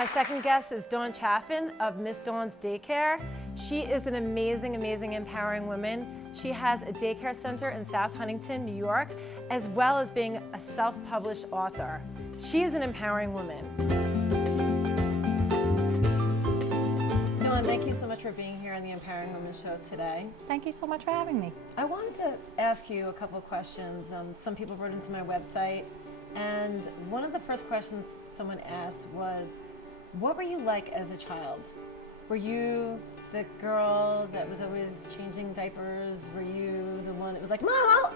My second guest is Dawn Chaffin of Miss Dawn's Daycare. She is an amazing, amazing, empowering woman. She has a daycare center in South Huntington, New York, as well as being a self-published author. She is an empowering woman. Dawn, thank you so much for being here on the Empowering Women Show today. Thank you so much for having me. I wanted to ask you a couple of questions. Some people wrote into my website, and one of the first questions someone asked was, what were you like as a child? Were you the girl that was always changing diapers? Were you the one that was like, Mom,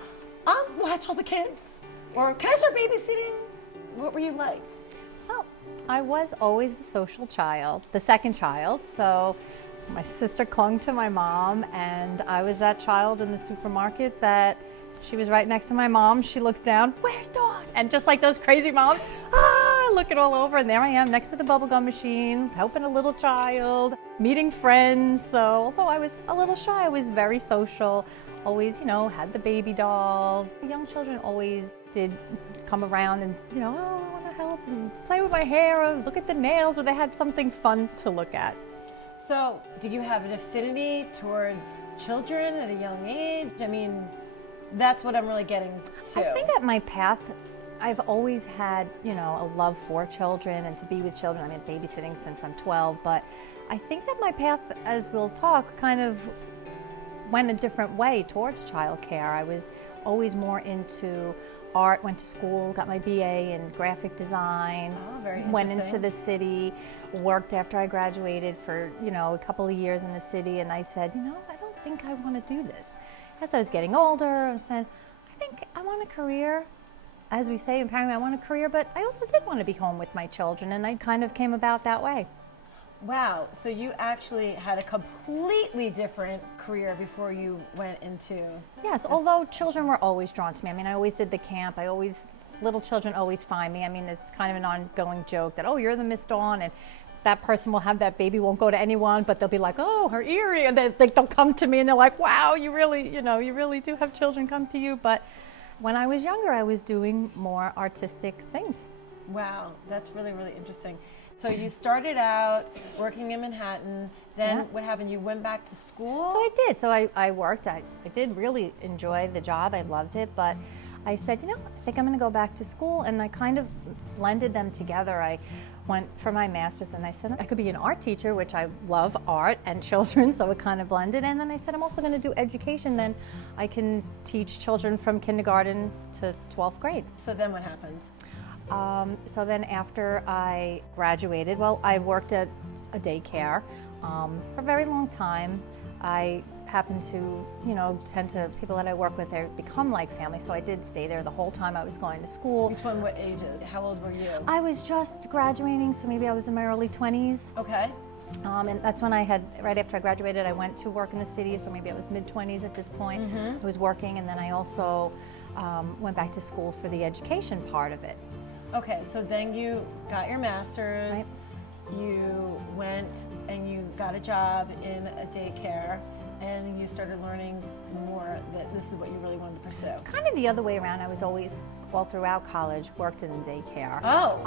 I'll watch all the kids? Or can I start babysitting? What were you like? Well, I was always the social child, the second child. So my sister clung to my mom, and I was that child in the supermarket that she was right next to my mom. She looks down, where's Dawn? And just like those crazy moms, looking all over, and there I am next to the bubblegum machine, helping a little child, meeting friends. So although I was a little shy, I was very social, always, had the baby dolls. Young children always did come around and, oh, I want to help and play with my hair, or look at the nails, or they had something fun to look at. So do you have an affinity towards children at a young age? I mean, that's what I'm really getting to. I think that my path, I've always had, a love for children and to be with children. I've been babysitting since I'm 12, but I think that my path, as we'll talk, kind of went a different way towards childcare. I was always more into art, went to school, got my BA in graphic design, went into the city, worked after I graduated for, a couple of years in the city, and I said, I don't think I want to do this. As I was getting older, I said, I think I want a career. As we say in parenting, I want a career, but I also did want to be home with my children, and I kind of came about that way. Wow, so you actually had a completely different career before you went into Yes, although children were always drawn to me. I always did the camp. Little children always find me. There's kind of an ongoing joke that, oh, you're the Miss Dawn, and that person will have that baby, won't go to anyone, but they'll be like, oh, her earring, and they'll come to me, and they're like, wow, you really do have children come to you. But when I was younger, I was doing more artistic things. Wow, that's really, really interesting. So you started out working in Manhattan, then what happened? You went back to school? So I did. So I worked. I did really enjoy the job. I loved it, but I said, I think I'm going to go back to school, and I kind of blended them together. I went for my master's, and I said I could be an art teacher, which I love art and children, so it kind of blended. And then I said I'm also going to do education, then I can teach children from kindergarten to 12th grade. So then what happened? So then after I graduated, I worked at a daycare for a very long time. I happened to, tend to, people that I work with, they become like family, so I did stay there the whole time I was going to school. Which one, what ages? How old were you? I was just graduating, so maybe I was in my early 20s. Okay. And that's when right after I graduated, I went to work in the city, so maybe I was mid-20s at this point. Mm-hmm. I was working, and then I also went back to school for the education part of it. Okay, so then you got your master's, right. You went and you got a job in a daycare, and you started learning more that this is what you really wanted to pursue. Kind of the other way around. I was always, all throughout college, worked in daycare. Oh.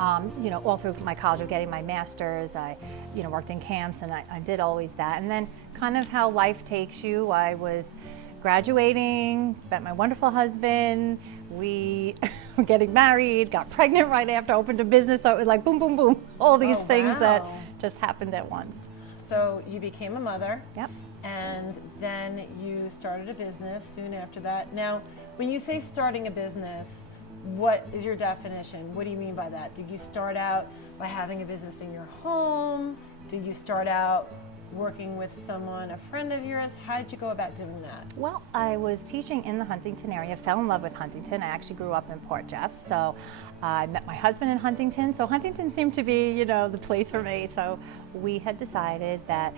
All through my college of getting my master's, I, worked in camps, and I did always that. And then kind of how life takes you, I was graduating, met my wonderful husband, we were getting married, got pregnant right after, opened a business, so it was like boom, boom, boom, all these things that just happened at once. So you became a mother. Yep. And then you started a business soon after that. Now, when you say starting a business, what is your definition? What do you mean by that? Did you start out by having a business in your home? Did you start out working with someone, a friend of yours? How did you go about doing that? Well, I was teaching in the Huntington area, fell in love with Huntington. I actually grew up in Port Jeff, so I met my husband in Huntington. So Huntington seemed to be, the place for me. So we had decided that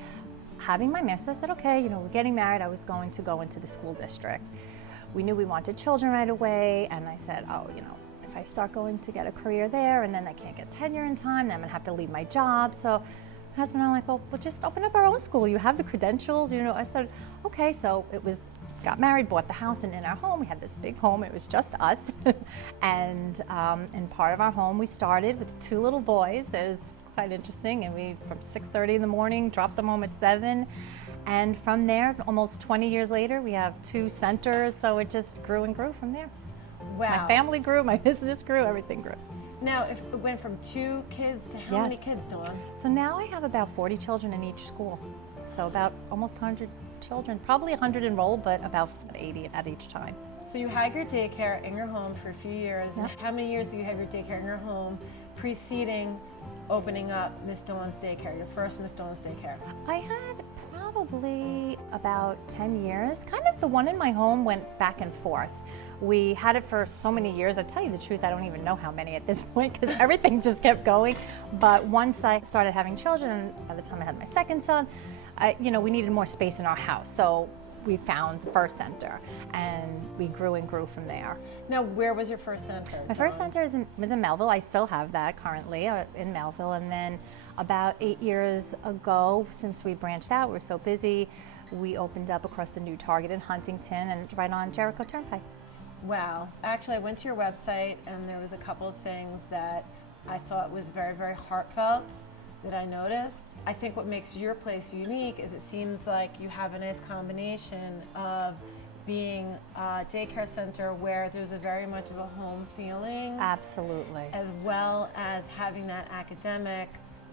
having my master's, I said, okay, we're getting married. I was going to go into the school district. We knew we wanted children right away, and I said, if I start going to get a career there and then I can't get tenure in time, then I'm gonna have to leave my job. So my husband and I were like, we'll just open up our own school. You have the credentials, I said, okay. So got married, bought the house, and in our home, we had this big home. It was just us. And in part of our home, we started with 2 little boys. It was quite interesting. And we, from 6:30 in the morning, dropped them home at 7. And from there, almost 20 years later, we have 2 centers. So it just grew and grew from there. Wow. My family grew, my business grew, everything grew. Now, if it went from 2 kids to how many Yes. kids, Dawn? So now I have about 40 children in each school. So about almost 100 children, probably 100 enrolled, but about 80 at each time. So you had your daycare in your home for a few years. Yeah. How many years do you have your daycare in your home preceding opening up Miss Dawn's Daycare, your first Miss Dawn's Daycare? I had probably about 10 years. Kind of the one in my home went back and forth. We had it for so many years. I tell you the truth, I don't even know how many at this point because everything just kept going. But once I started having children, and by the time I had my second son, we needed more space in our house. So we found the first center and we grew and grew from there. Now, where was your first center? My first Dawn? center was in Melville. I still have that currently in Melville. And then about 8 years ago, since we branched out, we're so busy, we opened up across the new Target in Huntington and right on Jericho Turnpike. Wow. Actually, I went to your website and there was a couple of things that I thought was very, very heartfelt that I noticed. I think what makes your place unique is it seems like you have a nice combination of being a daycare center where there's a very much of a home feeling, Absolutely. as well as having that academic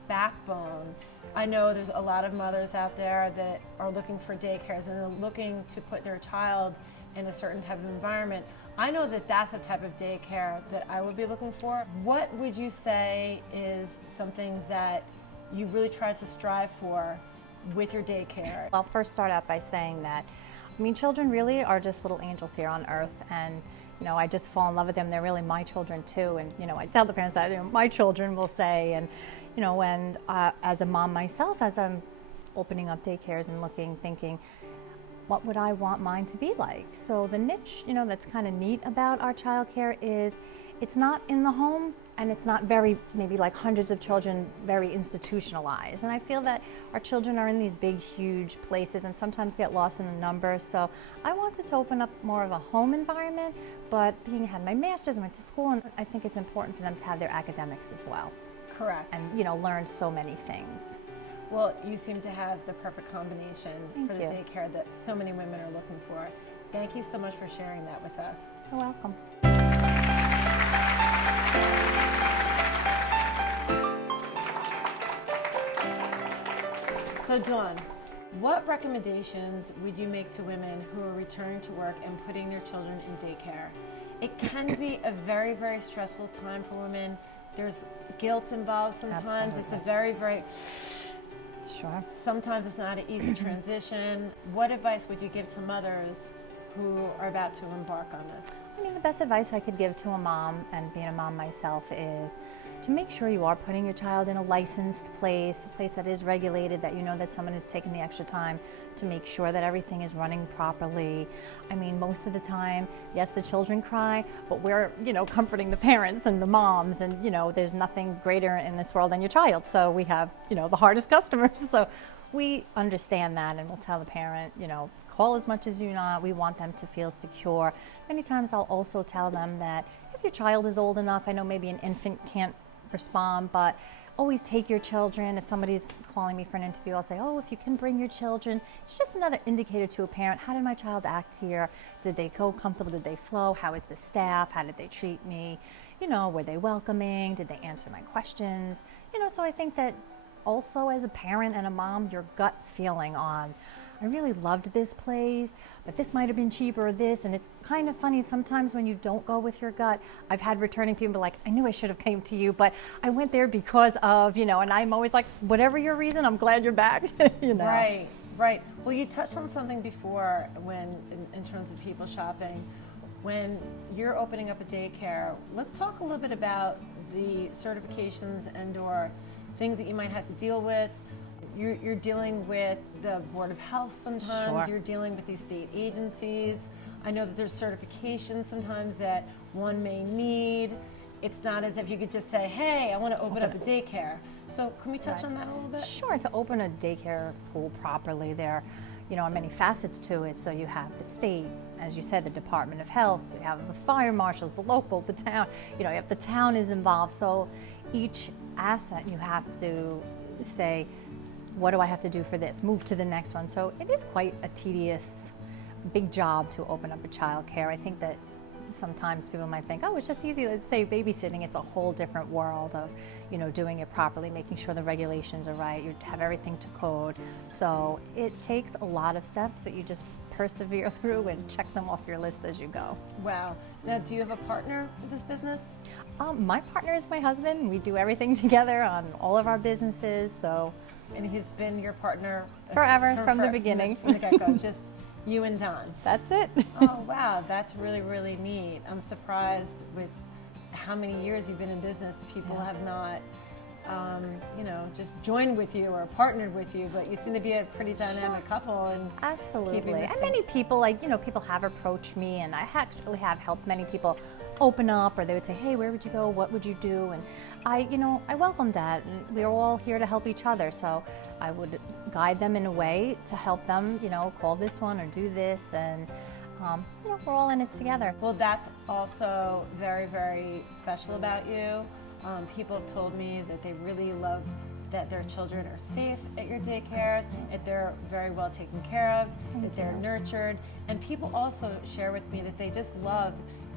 backbone. I know there's a lot of mothers out there that are looking for daycares and are looking to put their child in a certain type of environment. I know that that's the type of daycare that I would be looking for. What would you say is something that you really tried to strive for with your daycare? I'll first start out by saying that, children really are just little angels here on earth, and I just fall in love with them. They're really my children too, and I tell the parents that my children will say, and as a mom myself, as I'm opening up daycares and looking, thinking, what would I want mine to be like? So the niche, that's kind of neat about our childcare is it's not in the home and it's not very, maybe like hundreds of children, very institutionalized. And I feel that our children are in these big, huge places and sometimes get lost in the numbers. So I wanted to open up more of a home environment, but I had my master's, I went to school, and I think it's important for them to have their academics as well. Correct. And, learn so many things. Well, you seem to have the perfect combination Thank for the you. daycare that so many women are looking for. Thank you so much for sharing that with us. You're welcome. So Dawn, what recommendations would you make to women who are returning to work and putting their children in daycare? It can be a very, very stressful time for women. There's guilt involved sometimes. It's a very, very... Sure. Sometimes it's not an easy transition. What advice would you give to mothers who are about to embark on this? The best advice I could give to a mom, and being a mom myself, is to make sure you are putting your child in a licensed place, a place that is regulated, that that someone is taking the extra time to make sure that everything is running properly. Most of the time, yes, the children cry, but we're, comforting the parents and the moms, and, there's nothing greater in this world than your child. So we have, the hardest customers. So we understand that, and we'll tell the parent, call as much as you want. We want them to feel secure. Many times I'll also tell them that if your child is old enough, I know maybe an infant can't respond, but always take your children. If somebody's calling me for an interview, I'll say, if you can bring your children. It's just another indicator to a parent. How did my child act here? Did they feel comfortable? Did they flow? How is the staff? How did they treat me? Were they welcoming? Did they answer my questions? So I think that also as a parent and a mom, your gut feeling on, I really loved this place, but this might have been cheaper or this. And it's kind of funny sometimes when you don't go with your gut. I've had returning people like, I knew I should have came to you, but I went there because of, and I'm always like, whatever your reason, I'm glad you're back. Right, right. Well, you touched on something before when, in terms of people shopping. When you're opening up a daycare, let's talk a little bit about the certifications and/or things that you might have to deal with. You're dealing with the Board of Health sometimes. Sure. You're dealing with these state agencies. I know that there's certifications sometimes that one may need. It's not as if you could just say, hey, I want to open up a daycare. So can we touch on that a little bit? Sure. To open a daycare school properly, there are many facets to it. So you have the state, as you said, the Department of Health, you have the fire marshals, the local, the town, you know, if the town is involved. So each asset you have to say, what do I have to do for this? Move to the next one. So it is quite a tedious, big job to open up a child care. I think that sometimes people might think, oh, it's just easy, let's say babysitting. It's a whole different world of, you know, doing it properly, making sure the regulations are right, you have everything to code. So it takes a lot of steps, but you just persevere through and check them off your list as you go. Wow. Now, do you have a partner with this business? My partner is my husband. We do everything together on all of our businesses. So, And he's been your partner forever, from the beginning. From the get-go, just you and Don. That's it. Oh, wow, that's really, really neat. I'm surprised with how many years you've been in business. People have not, you know, just joined with you or partnered with you, but you seem to be a pretty dynamic couple. And Absolutely. And many people, like, you know, people have approached me, and I actually have helped many people open up, or they would say, hey, where would you go? What would you do? And I welcome that. And we're all here to help each other. So I would guide them in a way to help them, you know, call this one or do this. And, you know, we're all in it together. Well, that's also very, very special about you. People have told me that they really love that their children are safe at your daycare, that they're very well taken care of, that they're nurtured. And people also share with me that they just love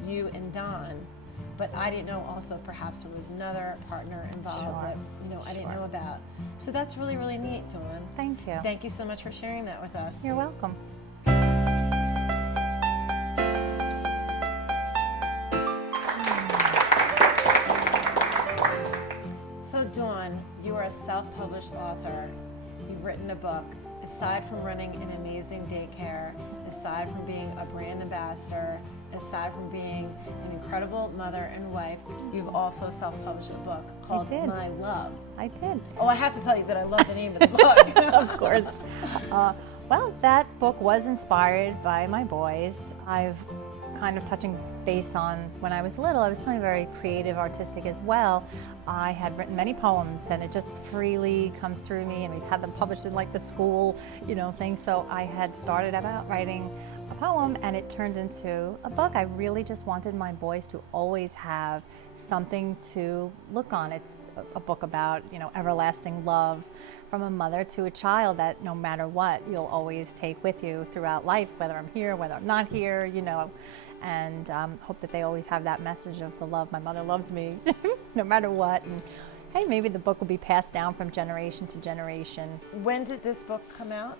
you and Don, but I didn't know also perhaps there was another partner involved that, you know, I didn't know about. So that's really, really neat, Dawn. Thank you. Thank you so much for sharing that with us. You're welcome. So Dawn, you are a self-published author. You've written a book. Aside from running an amazing daycare, aside from being a brand ambassador, aside from being an incredible mother and wife, you've also self-published a book called My Love. I did. Oh, I have to tell you that I love the name of the book. Of course. Well, that book was inspired by my boys. I've kind of touching base on when I was little. I was kind of very creative, artistic as well. I had written many poems, and it just freely comes through me, and we've had them published in like the school, you know, thing. So I had started about writing a poem, and it turned into a book. I really just wanted my boys to always have something to look on. It's a book about, you know, everlasting love from a mother to a child that no matter what, you'll always take with you throughout life, whether I'm here, whether I'm not here, you know, and hope that they always have that message of the love. My mother loves me no matter what. And hey, maybe the book will be passed down from generation to generation. When did this book come out?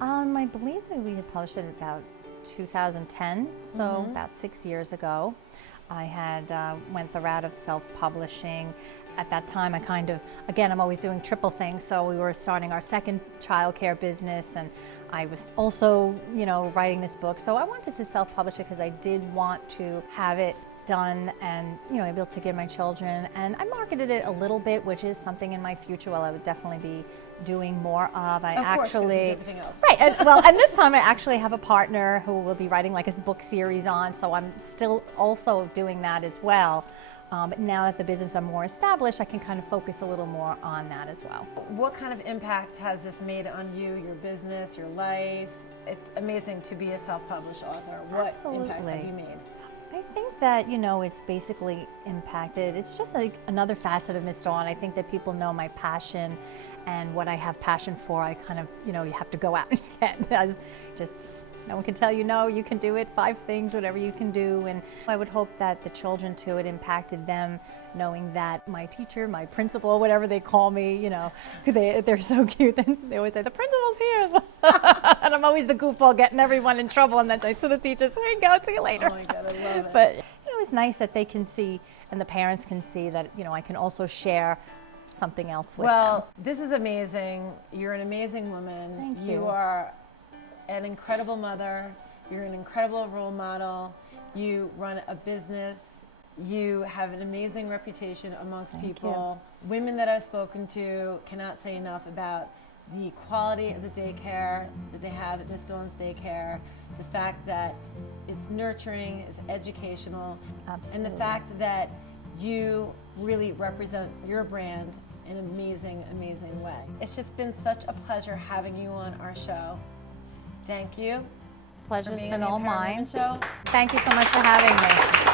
I believe that we had published it about 2010, so about 6 years ago. I had went the route of self-publishing. At that time, I kind of, again, I'm always doing triple things. So we were starting our second childcare business, and I was also, you know, writing this book. So I wanted to self-publish it because I did want to have it done and, you know, able to give my children. And I marketed it a little bit, which is something in my future. Well, I would definitely be doing more of. I Of course, 'cause you do actually, everything else. right. And this time I actually have a partner who will be writing like a book series on. So I'm still also doing that as well. But now that the business are more established, I can kind of focus a little more on that as well. What kind of impact has this made on you, your business, your life? It's amazing to be a self-published author. What impact have Absolutely. you made? I think that, you know, it's basically impacted. It's just like another facet of Miss Dawn. I think that people know my passion and what I have passion for. I kind of, you know, you have to go out and get as just, no one can tell you, no, you can do it, 5 things, whatever you can do. And I would hope that the children too, it impacted them knowing that my teacher, my principal, whatever they call me, you know, they're so cute. And they always say, the principal's here. And I'm always the goofball getting everyone in trouble. And then I to the teachers, here you go, see you later. Oh my God, I love it. But, you know, it's nice that they can see and the parents can see that, you know, I can also share something else with them. Well, this is amazing. You're an amazing woman. Thank You you. are an incredible mother. You're an incredible role model. You run a business. You have an amazing reputation amongst people. Women that I've spoken to cannot say enough about the quality of the daycare that they have at Miss Dawn's Daycare, the fact that it's nurturing, it's educational, and the Absolutely. fact that you really represent your brand in an amazing, amazing way. It's just been such a pleasure having you on our show. Thank you. pleasure's being been on the all Empowered mine. Woman Show. Thank you so much for having me.